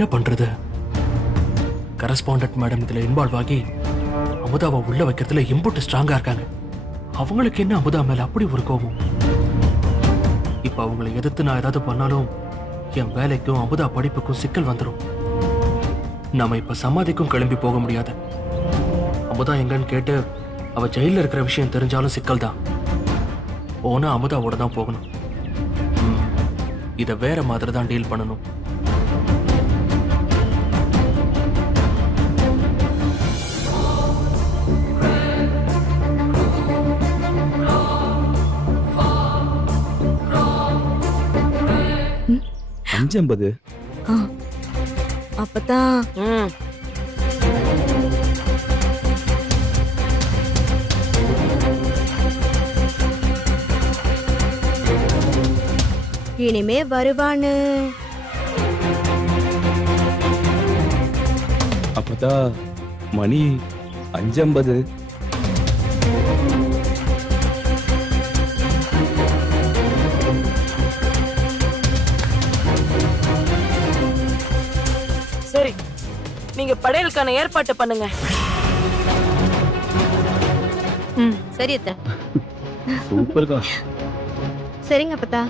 என்ன பண்றது? Correspondent madam இதுல இன்வால்வ் ஆகி அமுதாவை உள்ள வைக்கிறதுல இம்புட்டு ஸ்ட்ராங்கா இருக்காங்க. அவங்களுக்கு என்ன அமுதா மேல அப்படி ஒரு கோபம்? இப்ப அவங்களை எதிர்த்து நான் ஏதாவது பண்ணாலும் என் வேலைக்கும் அமுதா படிப்புக்கும் சிக்கல் வந்துடும். நாம இப்ப சமாதிக்கும் கிளம்பி போக முடியாது. அமுதா எங்கன்னு கேட்டு அவ ஜெயில இருக்கிற விஷயம் தெரிஞ்சாலும் சிக்கல் தான். போனா அமுதாவோட தான் போகணும். இத வேற மாதிரி தான் டீல் பண்ணணும். அஞ்சம்பது அப்பதான் இனிமே வருவான்னு அப்பதான் மணி 5:50. சரி, நீங்க படையலுக்கான ஏற்பாட்டு பண்ணுங்க. சரி அத்தை. சூப்பர்க்கா. சரிங்க அப்பதா.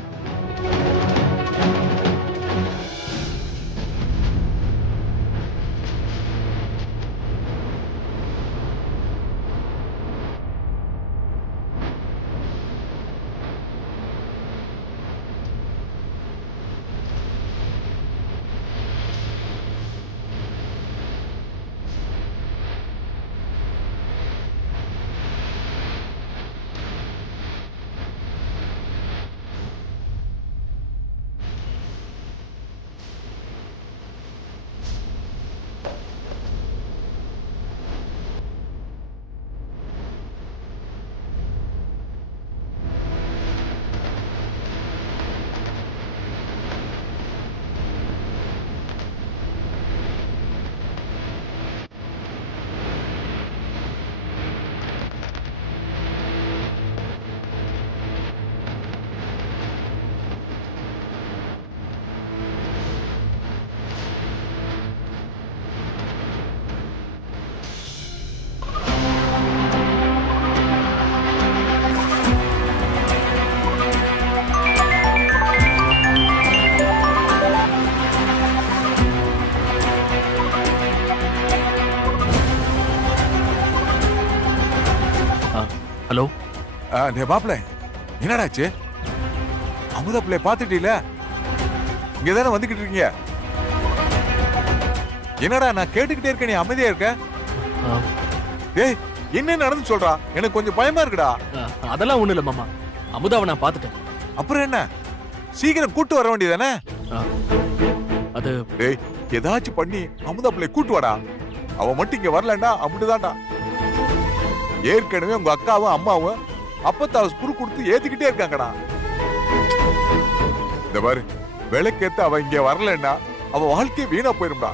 ஹலோ. மாப்பிள்ள, என்னடாச்சு? அமுதா பிள்ளை பாத்துட்டீல? இங்கதானே வந்துகிட்டு இருக்கீங்க? என்னடா நான் கேட்டுக்கிட்டே இருக்க, நீ அமைதியா இருக்க? ஏய், என்ன நடந்து சொல்றா? எனக்கு கொஞ்சம் பயமா இருக்குடா. அதெல்லாம் ஒண்ணு இல்ல மாமா. அமுதாவை நான் பாத்துட்டேன். அப்புறம் என்ன? சீக்கிரம் கூட்டு வர வேண்டியதானே? அது டேய், ஏதாச்சும் பண்ணி அமுதா பிள்ளை கூட்டு வாடா. அவ மட்டும் இங்க வரலன்னா அப்படிதான்டா. ஏற்கனவே உங்க அக்காவும் அம்மாவும் அப்பத்தாவ புரு கொடுத்து ஏத்திக்கிட்டே இருக்காங்கடா. இந்த பாரு, விளக்கேத்த அவ இங்க வரலன்னா அவ வாழ்க்கை வீணா போயிரும்டா.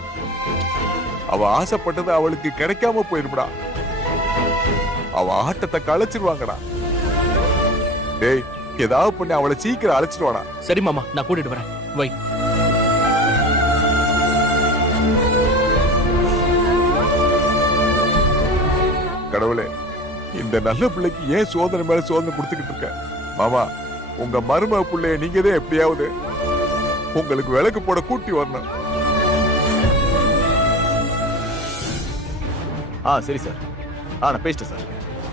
அவ ஆசைப்பட்டது அவளுக்கு கிடைக்காம போயிரும்டா. அவ ஆட்டத்தை கலைச்சிருவாங்கடா. டேய், ஏதாவது பண்ணி அவளை சீக்கிரம் அழைச்சிட்டு வாடா. சரி மாமா, நான் கூட்டிட்டு வரேன். வை. கடவுளே, இந்த நல்ல பிள்ளைக்கு ஏன் சோதனை மேல சோதனை கொடுத்துக்கிட்டு இருக்க? மாமா, உங்க மருமக பிள்ளைய நீங்கதான் எப்படியாவது உங்களுக்கு விளக்கு போட கூட்டி வரணும். சரி சார். நான் பேசிட்டேன் சார்.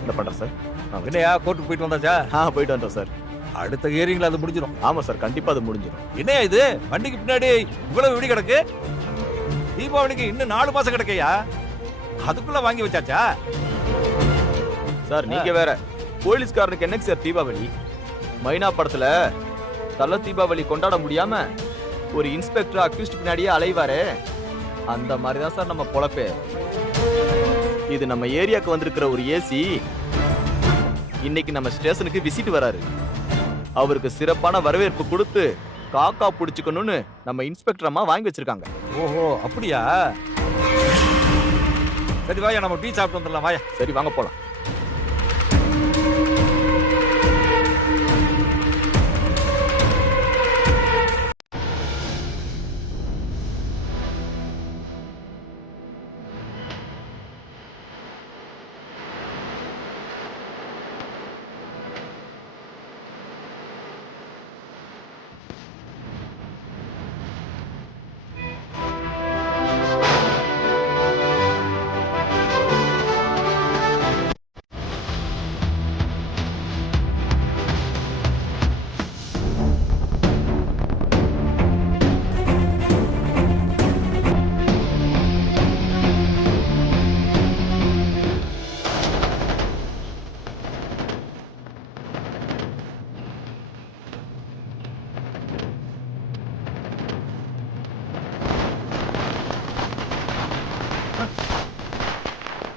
என்ன பண்றேன் சார்? என்னையா கோர்ட்டுக்கு போயிட்டு வந்தாச்சா? போயிட்டு வந்தோம் சார். அடுத்த ஹியரிங்ல அது முடிஞ்சிடும். ஆமா சார், கண்டிப்பா அது முடிஞ்சிடும். என்னையா இது, வண்டிக்கு பின்னாடி இவ்வளவு விடி கிடக்கு? தீபாவளிக்கு இன்னும் 4 மாசம் கிடக்கையா? அதுக்குள்ள வாங்கி வச்சாச்சா? சார் நீங்க வேற, போலீஸ்காரனுக்கு என்னக்கு சார் தீபாவளி? மைனா படத்துல தல தீபாவளி கொண்டாட முடியாம ஒரு இன்ஸ்பெக்டர் அக்யூஸ்ட் பின்னாடியே அலைவாரு, அந்த மாதிரிதான் சார் நம்ம பொழப்பே. இது நம்ம ஏரியாக்கு வந்திருக்கிற ஒரு ஏசி இன்னைக்கு நம்ம ஸ்டேஷனுக்கு விசிட் வராரு. அவருக்கு சிறப்பான வரவேற்பு கொடுத்து காக்கா புடிச்சுக்கணும்னு நம்ம இன்ஸ்பெக்டர் அம்மா வாங்கி வச்சிருக்காங்க. ஓஹோ, அப்படியா? சரி வாயா, நம்ம டீ சாப்பிட்டு வந்துடலாம். வாயா. சரி வாங்க போலாம்.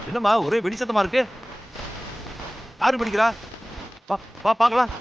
என்னம்மா ஒரே வெடி சத்தமா இருக்கு? யாரு படிக்கிறா? வா வா பார்க்கலாம்.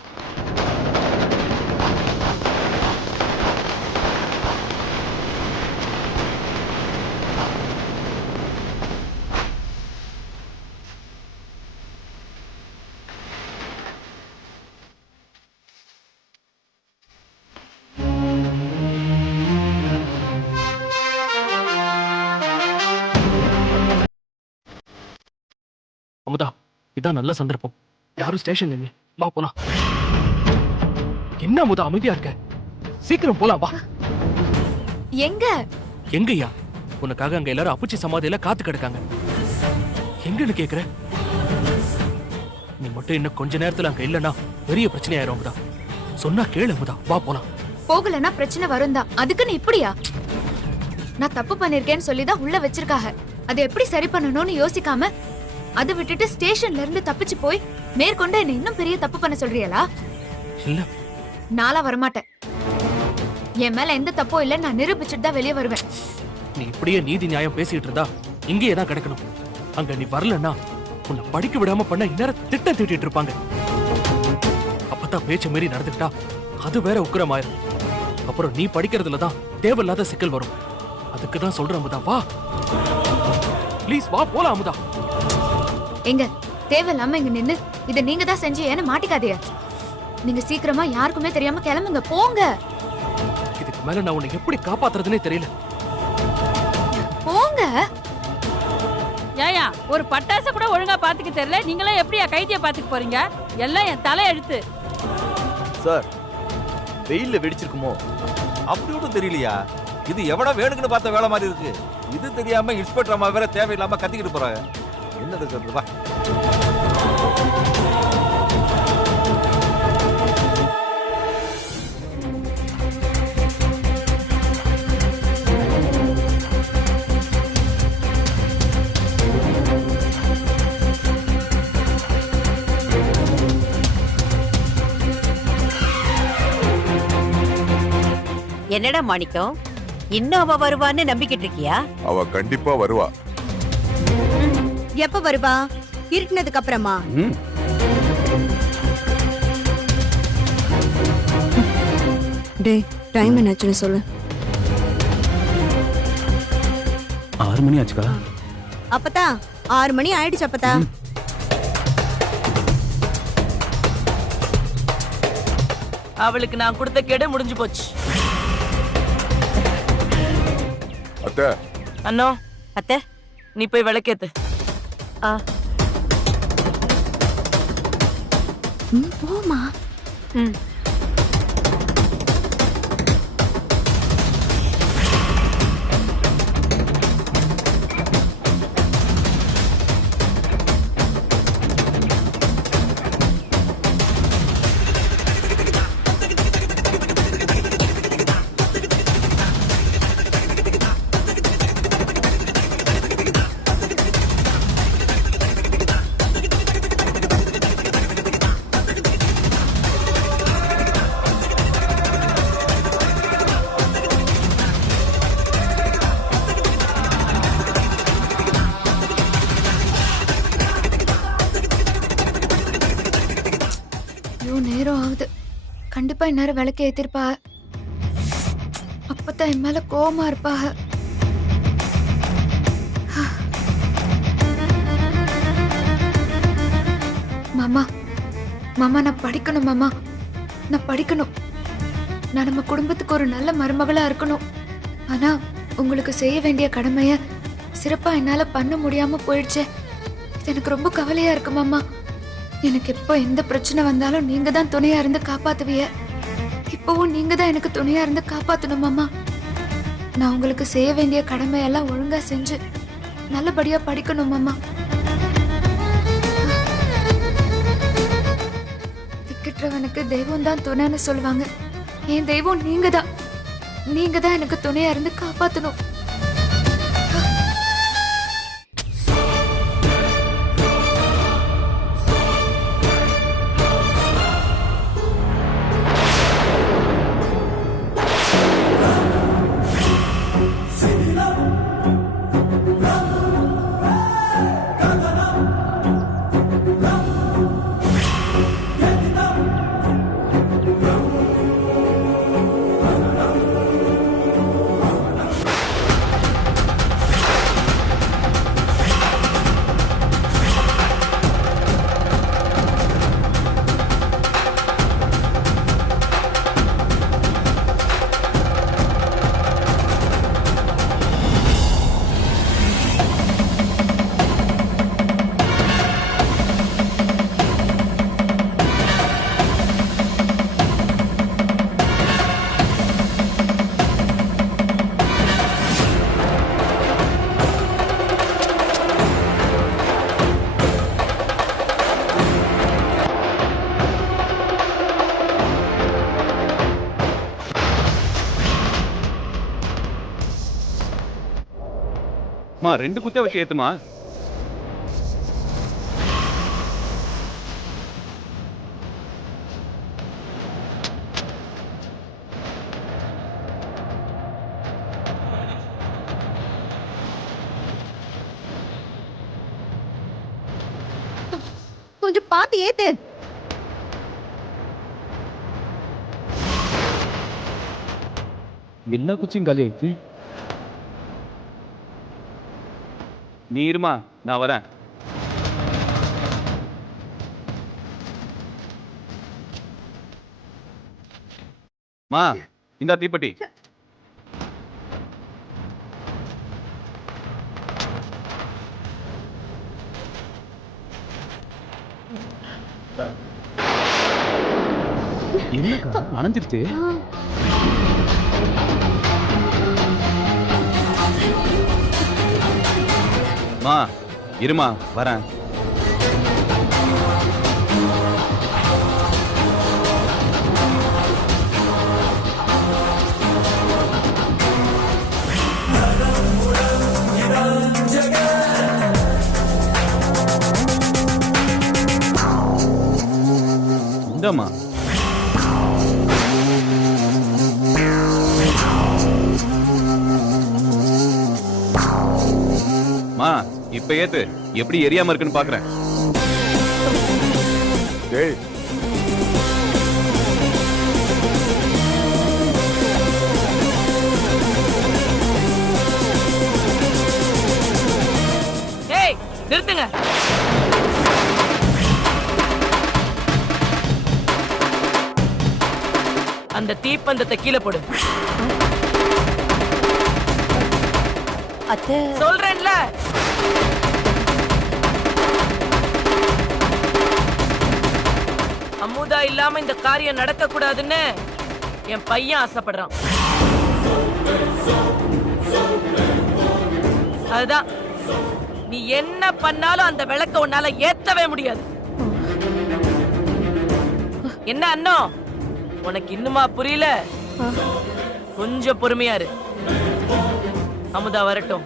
அமுதா, இதான் நல்ல சந்தர்ப்பம். யாரும் ஸ்டேஷன் இல்லையே, வா போலாம். என்ன அமுதா அமைதியா இருக்க? சீக்கிரம் போலாம் வா. எங்க? எங்கய்யா? உனக்காக அங்க எல்லாரும் அப்புச்சி சமாதியில காத்து கிடக்காங்க. எங்கன்னு கேக்குற? நீ மட்டும் இன்னும் கொஞ்ச நேரத்துல அங்க இல்லனா பெரிய பிரச்சனை ஆயிரும் அமுதா. சொன்னா கேளு அமுதா, வா போலாம். போகலன்னா பிரச்சனை வரும் தான். அதுக்குன்னு இப்படியா? நான் தப்பு பண்ணிருக்கேன்னு சொல்லிதான் உள்ள வச்சிருக்காங்க. அதை எப்படி சரி பண்ணணும்னு யோசிக்காம அதை விட்டுட்டு ஸ்டேஷன்ல இருந்து தப்பிச்சு போய் மேற்கொண்டு என்ன இன்னும் பெரிய தப்பு பண்ண சொல்றீங்களா? இல்ல, நாளா வரமாட்டேன். என் மேல எந்த தப்போ இல்ல, நான் நிரூபிச்சுட்டு தான் வெளியே வருவேன். நீ இப்படியே நீதி நியாயம் பேசிட்டு இருந்தா இங்கேயே தான் கிடக்கணும். அங்க நீ வரலன்னா உன்னை படிக்க விடாம பண்ண இந்நேரம் திட்டம் தீட்டிட்டு இருப்பாங்க. அப்பதான் பேச்ச மீறி நடந்துக்கிட்டா அது வேற உக்கிரமாயிரும். அப்புறம் நீ படிக்கிறதுல தான் தேவையில்லாத சிக்கல் வரும். அதுக்கு தான் சொல்றேன் அமுதா, வா ப்ளீஸ், வா போலாம் அமுதா. எங்க தேவையில்லாம இங்க நின்னு இதை நீங்க தான் செஞ்சு ஏன்னு மாட்டிக்காதீங்க. நீங்க சீக்கிரமா யாருக்குமே தெரியாம கிளம்புங்க, போங்க. இதுக்கு மேல நான் உன்னை எப்படி காப்பாத்துறதுனே தெரியல. போங்க. ஏயா, ஒரு பட்டாசு கூட ஒழுங்கா பாத்துக்க தெரியல, நீங்களே எப்படியா கைதிய பாத்துக்க போறீங்க? எல்லாம் என் தலை எழுத்து. சார், வெயில்ல வெடிச்சிருக்குமோ? அப்படி ஒன்றும் தெரியலையா? இது எவனா வேணுக்குன்னு பார்த்த வேலை மாதிரி இருக்கு. இது தெரியாம இன்ஸ்பெக்டர் அம்மா வேற தேவையில்லாம கத்திக்கிட்டு போறாங்க. என்னது சார்? வா. என்னடா மாணிக்கம், இன்னும் அவ வருவான்னு நம்பிக்கிட்டு இருக்கியா? அவ கண்டிப்பா வருவா. எப்ப வருவா? இருட்டினதுக்கு அப்புறமா? டேய், டைம் என்னாச்சுன்னு சொல்லு. 6 மணி ஆச்சுக்கா. அப்பதா 6 மணி ஆயிடுச்சு அப்பதா. அவளுக்கு நான் கொடுத்த கெடு முடிஞ்சு போச்சு. அத்தை, அண்ணா, அத்தை, நீ போய் விளக்கேத்து. போமா. நேரம் ஆகுது. கண்டிப்பா இந்நேரம் விளக்கு ஏத்திருப்பா. அப்பதான் என் மேல கோவமா இருப்பா. மாமா, மாமா, நான் படிக்கணும் மாமா. நான் படிக்கணும். நான் நம்ம குடும்பத்துக்கு ஒரு நல்ல மருமகளா இருக்கணும். ஆனா உங்களுக்கு செய்ய வேண்டிய கடமைய சிறப்பா என்னால பண்ண முடியாம போயிடுச்சு. இது எனக்கு ரொம்ப கவலையா இருக்கு மாமா. எனக்கு எப்போ எந்த பிரச்சனை வந்தாலும் நீங்க தான் துணையா இருந்து காப்பாத்துவீங்க. இப்பவும் நீங்க தான் எனக்கு துணையா இருந்து காப்பாத்தணும் மாமா. நான் உங்களுக்கு செய்ய வேண்டிய கடமையெல்லாம் ஒழுங்கா செஞ்சு நல்லபடியா படிக்கணும் மாமா. திக்கற்றவனுக்கு தெய்வம் தான் துணைன்னு சொல்லுவாங்க. என் தெய்வம் நீங்க தான். நீங்க தான் எனக்கு துணையா இருந்து காப்பாத்தணும். மா 2 குத்தே வச்சு ஏத்துமா. கொஞ்சம் பார்த்து ஏத்து. எல்லா குச்சியும் காலி ஆயிடுச்சு. நீ இருமா, நான் வரேன். மா இந்த தீப்பெட்டி. என்னக்கா அணைஞ்சிருச்சு? மா இருமா வரேன். இந்தம்மா. மா இப்ப ஏத்து, எப்படி எரியாம இருக்குன்னு பாக்குறேன். டேய் ஏய் நிறுத்துங்க. அந்த தீப்பந்தத்தை கீழே போடு. அத்தை சொல்றேன்ல. அமுதா இல்லாம இந்த காரியம் நடக்க கூடாதுன்னு என் பையன் ஆசைப்படுறான். அதுதான் நீ என்ன பண்ணாலும் அந்த விளக்க உன்னால ஏத்தவே முடியாது. என்ன அண்ணோ, உனக்கு இன்னுமா புரியல? கொஞ்சம் பொறுமையா இரு. அமுதா வரட்டும்.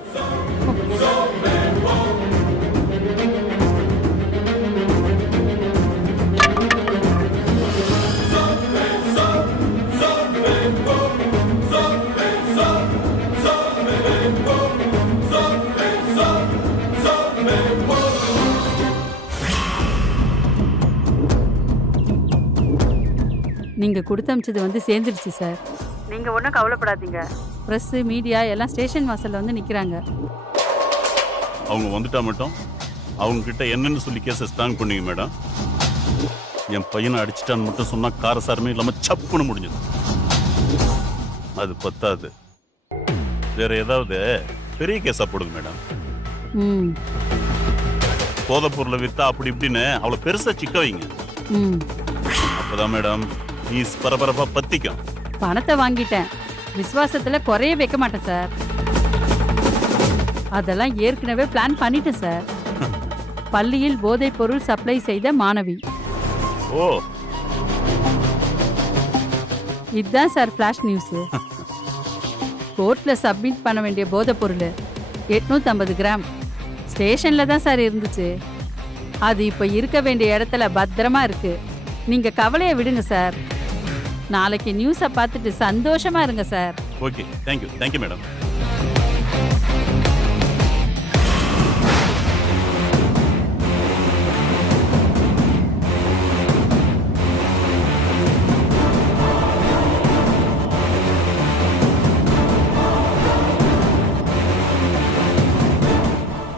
நீங்க கொடுத்து அமிச்சது வந்து சேர்ந்துருச்சு சார். நீங்க ஒன்றும் கவலைப்படாதீங்க. ப்ரெஸ் மீடியா எல்லாம் ஸ்டேஷன் வாசல்ல வந்து நிக்கிறாங்க. அவங்க வந்துட்டா மட்டும் அவங்க கிட்ட என்னன்னு சொல்லி கேஸை ஸ்ட்ராங் பண்ணீங்க மேடம். என் பையனை அடிச்சிட்டான்னு மட்டும் சொன்னா காரசாரமே இல்லாம சப்புன்னு முடிஞ்சது. அது பத்தாது, வேற ஏதாவது பெரிய கேஸா போடுங்க மேடம். போதை பொருளை வித்தா அப்படி இப்படின்னு அவளை பெருசா சிக்க வைங்க. அப்பதான் மேடம் நீ பரபரப்பா பத்திக்கும். பணத்தை வாங்கிட்டேன், விசுவாசத்துல குறைய வைக்க மாட்டேன் சார். அதெல்லாம் ஏற்கனவே பிளான் பண்ணிட்டேன் சார். பள்ளியில் போதைப் பொருள் சப்ளை செய்த மாணவி. ஓ, இதுதான் சார் ஃபிளாஷ் நியூஸ். கோர்ட்ல சப்மிட் பண்ண வேண்டிய போதைப் பொருள் 850 கிராம் ஸ்டேஷன்ல தான் சார் இருந்துச்சு. அது இப்ப இருக்க வேண்டிய இடத்துல பத்திரமா இருக்கு. நீங்க கவலையை விடுங்க சார். நாளைக்கு நியூஸை பார்த்துட்டு சந்தோஷமா இருங்க sir. Okay, thank you thank you madam.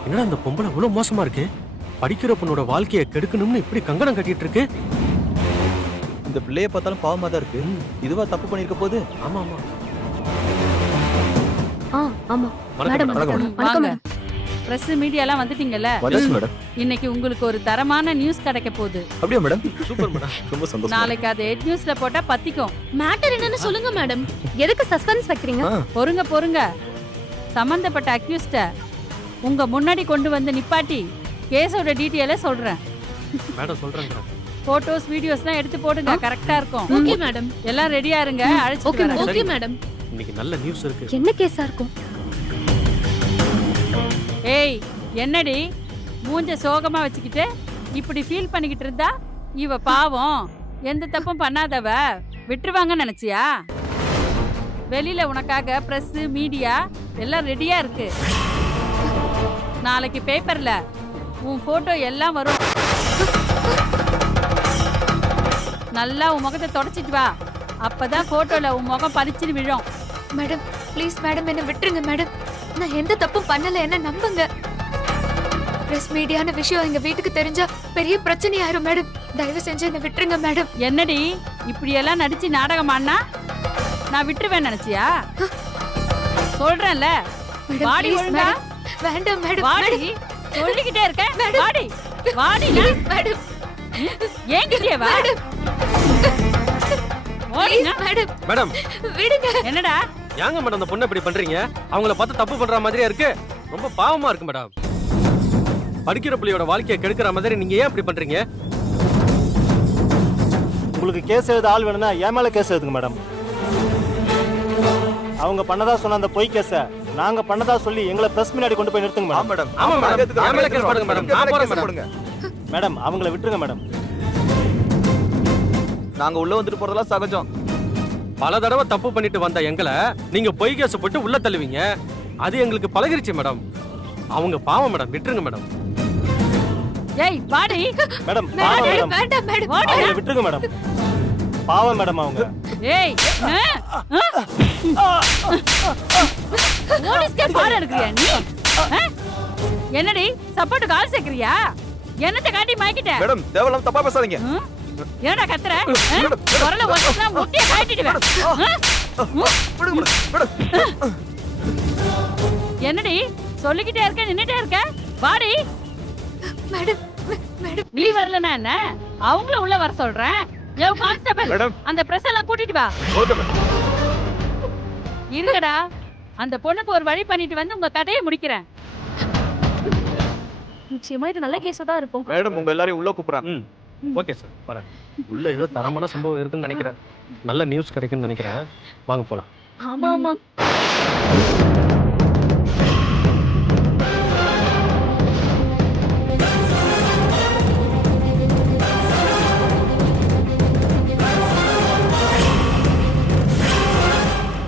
என்னடா அந்த பொம்பளை இவ்வளவு மோசமா இருக்கு? படிக்கிற பொண்ணோட வாழ்க்கையை கெடுக்கணும்னு இப்படி கங்கணம் கட்டிட்டு இருக்கு. இந்த பிள்ளைய பார்த்தாலும் பாவமா தான் இருக்கு. இதுவா தப்பு பண்ணிருக்க போது? ஆமா ஆமா. ஆமா வணக்கம் மேடம். வாங்க. பிரஸ் மீடியா எல்லாம் வந்துட்டீங்கல்ல? மேடம். இன்னைக்கு உங்களுக்கு ஒரு தரமான நியூஸ் கிடைக்க போகுது. அப்படியே மேடம்? Super madam. ரொம்ப சந்தோஷம். நாளைக்கு அது ஹெட் நியூஸ்ல போட்டா பத்திக்கும். மேட்டர் என்னன்னு சொல்லுங்க மேடம். எதுக்கு சஸ்பென்ஸ் வைக்கிறீங்க? பொறுங்க. சம்பந்தப்பட்ட அக்யூஸ்ட உங்க முன்னாடி கொண்டு வந்து நிப்பாட்டி கேஸோட டீட்டெயிலை சொல்றேன். மேடம் சொல்றாங்க. போட்டோஸ் வீடியோஸ்லாம் எடுத்து போடுங்க, கரெக்டா இருக்கும். Okay madam. எல்லாம் ரெடியா இருங்க, அழைச்சிட்டு ஓகே வரேன். Okay madam. இன்னைக்கு நல்ல நியூஸ் இருக்கு. என்ன கேஸா இருக்கும்? என்னடி மூஞ்ச சோகமா வச்சுக்கிட்டு இப்படி ஃபீல் பண்ணிக்கிட்டு இருந்தா இவ பாவம் எந்த தப்பும் பண்ணாதவ விட்டுருவாங்கன்னு நினைச்சியா? வெளியில உனக்காக பிரஸ் மீடியா எல்லாம் ரெடியா இருக்கு. நாளைக்கு பேப்பர்ல உன் போட்டோ எல்லாம் வரும். நல்லா உன் முகத்தை தொடச்சிட்டு வா, அப்பதான் போட்டோல உன் முகம் பறிச்சுன்னு விழும். மேடம் ப்ளீஸ் மேடம், என்ன விட்டுருங்க மேடம். நான் எந்த தப்பும் பண்ணல, என்ன நம்புங்க. பிரஸ் மீடியான விஷயம் எங்க வீட்டுக்கு தெரிஞ்சா பெரிய பிரச்சனை ஆயிரும் மேடம். தயவு செஞ்சு என்ன விட்டுருங்க மேடம். என்னடி இப்படி எல்லாம் நடிச்சு நாடகம் ஆடினா நான் விட்டுருவேன் நினைச்சியா? சொல்றேன்ல, வாடி ஒழுங்கா. வேண்டாம் மேடம். வாடி, சொல்லிக்கிட்டே இருக்கேன். வாடி வாடி மேடம். ஏங்கிட்டே வா மேடம். மேடம் விடுங்க. என்னடா ஏங்க மேடம் அந்த பொண்ணை இப்படி பண்றீங்க? அவங்கள பார்த்து தப்பு பண்ற மாதிரியா இருக்கு. ரொம்ப பாவமா இருக்கு மேடம். படிக்கிற பிள்ளையோட வாழ்க்கையை கெடுக்கிற மாதிரி நீங்க ஏன் இப்படி பண்றீங்க? உங்களுக்கு கேஸ் எழுத ஆள் வேணும்னா என் மேல கேஸ் எழுதுங்க மேடம். அவங்க பண்ணதா சொன்ன அந்த பொய் கேஸ நாங்க பண்ணதா சொல்லி எங்களை பிரஸ் முன்னாடி கொண்டு போய் நிறுத்துங்க மேடம். ஆமா மேடம், என் மேல கேஸ் போடுங்க மேடம். நான் போறேன் மேடம். மேடம் அவங்கள விட்டுருங்க மேடம். நாங்க உள்ள வந்துட்டு போறதெல்லாம் சகஜம். பல தடவை தப்பு பண்ணிட்டு வந்த எங்களை நீங்க பொய் கேஸ் போட்டு உள்ள தள்ளுவீங்க. அது எங்களுக்கு பழகிருச்சு மேடம். அவங்க பாவம் மேடம், விட்டுருங்க மேடம். ஏய் வாடி. மேடம் பாவம் மேடம். வேண்டாம் மேடம். அவங்கள விட்டுருங்க மேடம். பாவம் மேடம் அவங்க. ஏய் போலீஸ்கே பாரு எடுக்கறியா நீ? என்னடி சப்போர்ட் கால் சேக்கறியா? என்னத்த காட்டி மாக்கிட்ட? மேடம் தேவலாம் தப்பா பேசாதீங்க. என்னடா கத்துற? குரல ஒச்சனா முட்டிய காட்டிடுவேன். என்னடி சொல்லிக்கிட்டே இருக்க, நின்னுட்டே இருக்க? வாடி. மேடம் மேடம் நீ வரலனா என்ன? அவங்கள உள்ள வர சொல்றேன். ஏய் கான்ஸ்டபிள், அந்த பிரஸ் எல்லாம் கூட்டிட்டு வா. Okay madam. இருங்கடா, அந்த பொண்ணுக்கு ஒரு வழி பண்ணிட்டு வந்து உங்க கதையை முடிக்கிறேன். நிச்சயமா இது நல்ல கேஸா தான் இருக்கும். மேடம் உங்க எல்லாரையும் உள்ள கூப்பிடுறாங்க. ஓகே சார், வரேன். உள்ள ஏதோ தரமான சம்பவம் இருக்குன்னு நினைக்கிறேன். நல்ல நியூஸ் கிடைக்குன்னு நினைக்கிறேன். வாங்க போலாம். ஆமா ஆமா.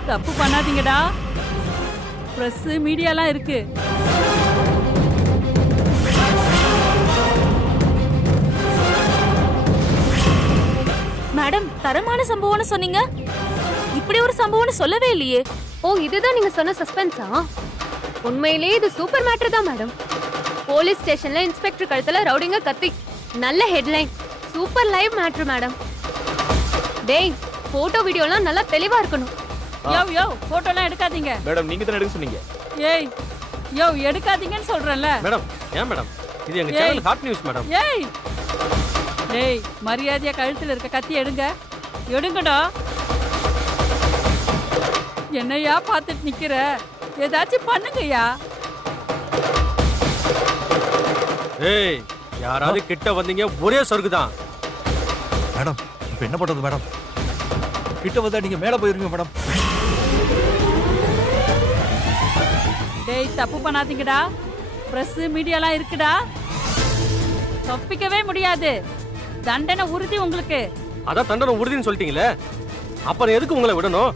தப்பு பண்ணாதீங்கடா. பிரஸ் மீடியாலாம் இருக்கு. மேடம் தரமான சம்பவம்னு சொன்னீங்க, இப்படி ஒரு சம்பவம்னு சொல்லவே இல்லையே. ஓ இதுதான் நீங்க சொன்ன சஸ்பென்ஸா? உண்மையிலேயே இது சூப்பர் மேட்டர் தான் மேடம். போலீஸ் ஸ்டேஷன்ல இன்ஸ்பெக்டர் கழுத்துல ரவுடிங்க கத்தி, நல்ல headline, super live matter madam. டேய் போட்டோ வீடியோலாம் நல்லா தெளிவா இருக்கணும். யோ யோ போட்டோலாம் எடுக்காதீங்க மேடம். நீங்க தான் எடுக்க சொன்னீங்க. ஏய் யோ எடுக்காதீங்கன்னு சொல்றேன்ல. மேடம் ஏன் மேடம்? இது எங்க சேனல் ஹாட் நியூஸ் மேடம். ஏய் டேய் மரியாதையா கழுத்துல இருக்க கத்தி எடுங்க. எடுங்கடா. என்னையா பார்த்துட்டு நிக்கிற? ஏதாச்சும் பண்ணுங்கய்யா. ஏய் யாராவது கிட்ட வந்தீங்க ஒரே சொர்க்குதான். மேடம் இப்ப என்ன பண்றது மேடம்? கிட்ட வந்தா நீங்க மேல போயிருங்க மேடம். டேய் தப்பு பண்ணாதீங்கடா. பிரஸ் மீடியாலாம் இருக்குடா. தப்பிக்கவே முடியாது. தண்டனை உறுதி உங்களுக்கு. அதான் தண்டனை உறுதின்னு சொல்லிட்டீங்களே, அப்புறம் எதுக்கு உங்களை விடணும்?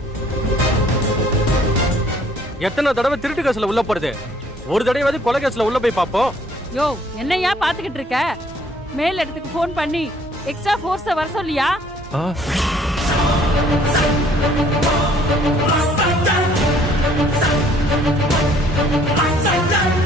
எத்தனை தடவை திருட்டு கேஸ்ல உள்ள போறது? ஒரு தடவை கொலை கேஸ்ல உள்ள போய் பாப்போம். யோ என்னையா பாத்துக்கிட்டு இருக்க? மேல் இடத்துக்கு போன் பண்ணி எக்ஸ்ட்ரா ஃபோர்ஸ வர சொல்லியா? Upside down.